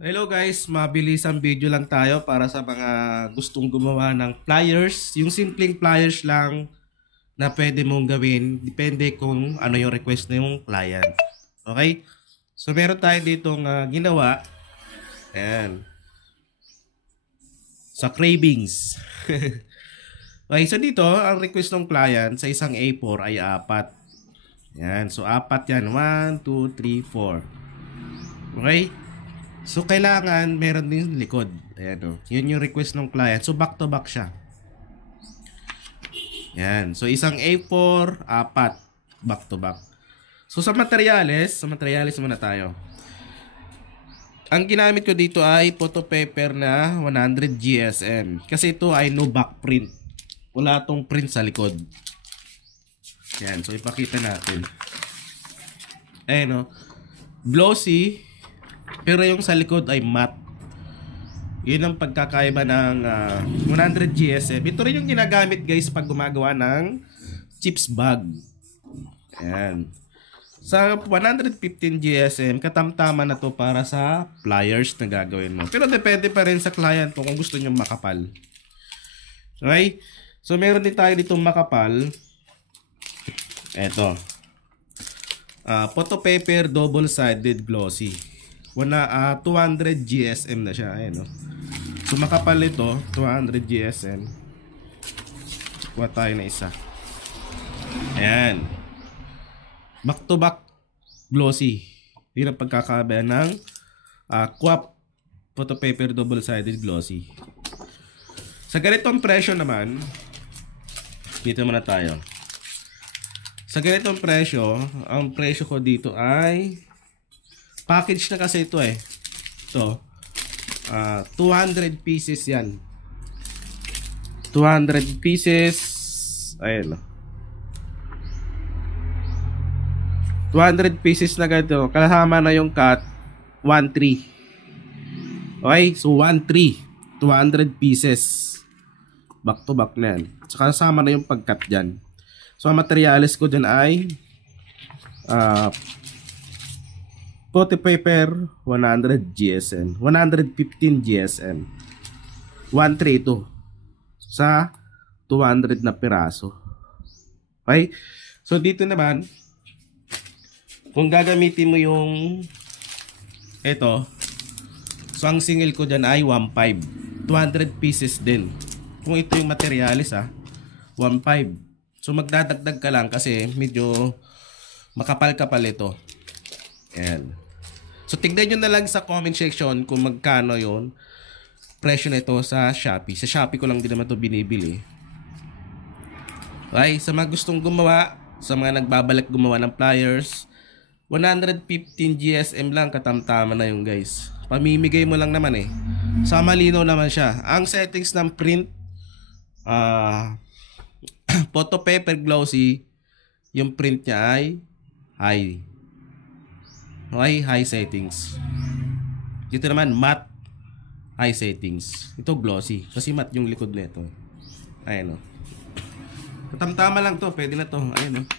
Hello guys, mabilisang video lang tayo para sa mga gustong gumawa ng flyers. Yung simpleng flyers lang na pwede mong gawin. Depende kung ano yung request na yung client. Okay? So meron tayo ditong ginawa. Ayan. Sa cravings. Okay, so dito, ang request ng client sa isang A4 ay 4. Ayan, so 4 yan. 1, 2, 3, 4. Okay? So, kailangan meron din likod. Ayan o. Yun yung request ng client. So, back to back siya. Ayan. So, isang A4, 4. Back to back. So, sa materials muna tayo. Ang ginamit ko dito ay photo paper na 100 GSM. Kasi ito ay no back print. Wala tong print sa likod. Ayan. So, ipakita natin. Ayan o. Glossy. Pero yung sa likod ay matte. Yun ang pagkakaiba ng 100 GSM. Ito rin yung ginagamit guys pag gumagawa ng chips bag. Ayan. Sa 115 GSM, katamtama na to para sa flyers na gagawin mo. Pero depende pa rin sa client mo kung gusto nyo makapal. Okay? So meron din tayo ditong makapal. Eto. Photo paper double-sided glossy. 200 GSM na siya. Ayan, no? So makapal ito 200 GSM. Kuha tayo na isa. Ayan. Back to back glossy. Yun ang pagkakabaya ng QAP photo paper double-sided glossy. Sa ganitong presyo naman, dito muna tayo. Sa ganitong presyo, ang presyo ko dito ay package na kasi ito eh. Ito. 200 pieces yan. 200 pieces. Ayan. 200 pieces na ganito. Kasama na yung cut. 1-3. Okay? So 1-3. 200 pieces. Back to back na yan. Saka kasama na yung pag-cut dyan. So ang materials ko dyan ay photo paper 100 GSM, 115 GSM, 1 ito sa 200 na piraso. Okay? So dito naman, kung gagamitin mo yung ito, so ang single ko dyan ay 1.5, 200 pieces din. Kung ito yung materialis 1.5. So magdadagdag ka lang kasi medyo makapal-kapal ito. Ayan. So tignan nyo na lang sa comment section kung magkano yon presyo nito sa Shopee. Sa Shopee ko lang din naman ito binibili. Okay, sa mga gustong gumawa, sa mga nagbabalak gumawa ng flyers, 115 GSM lang katamtama na yung guys. Pamimigay mo lang naman eh. Sa malinaw naman siya. Ang settings ng print, photo paper glossy, yung print niya ay high. Okay, high settings. Dito naman matte, high settings. Ito glossy kasi matte yung likod nito. Ayan o. Katamtama lang to, pwede na to. Ayan o.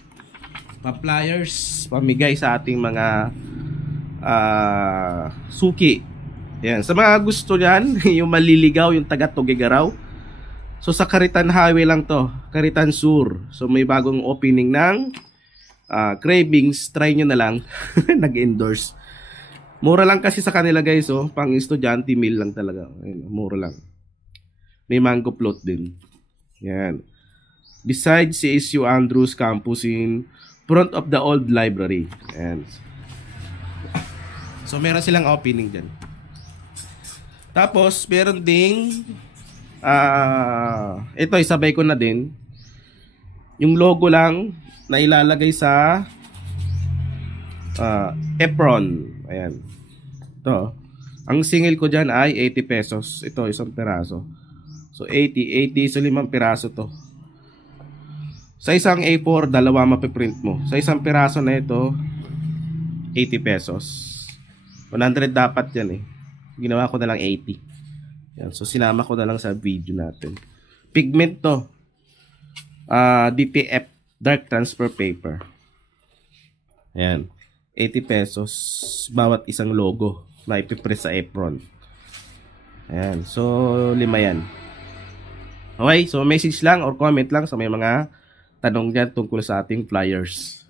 Pa-flyers, pamigay sa ating mga suki. Ayan, sa mga gusto niyan, yung maliligaw, yung taga Tugigaraw. So sa Caritan Highway lang to, Caritan Sur. So may bagong opening ng cravings, try nyo na lang. Nag-endorse. Mura lang kasi sa kanila guys, oh. Pang estudyante meal lang talaga. Ayun, mura lang. May mango float din. Yan. Besides CSU Andrews campus in front of the old library. Yan. So meron silang opening dyan. Tapos meron ding ito isabay ko na din. Yung logo lang na ilalagay sa apron. Ayan. Ito. Ang single ko dyan ay 80 pesos. Ito, isang piraso. So, 80. So, 5 piraso to. Sa isang A4, dalawa mapiprint mo. Sa isang piraso na ito, 80 pesos. 100 dapat yan eh. Ginawa ko na lang 80. Yan. So, sinama ko na lang sa video natin. Pigment to. DTF. Dark transfer paper. Ayan. 80 pesos bawat isang logo. na ipipress sa apron. Ayan. So, 5 yan. Okay, so message lang or comment lang sa may mga tanong dyan tungkol sa ating flyers.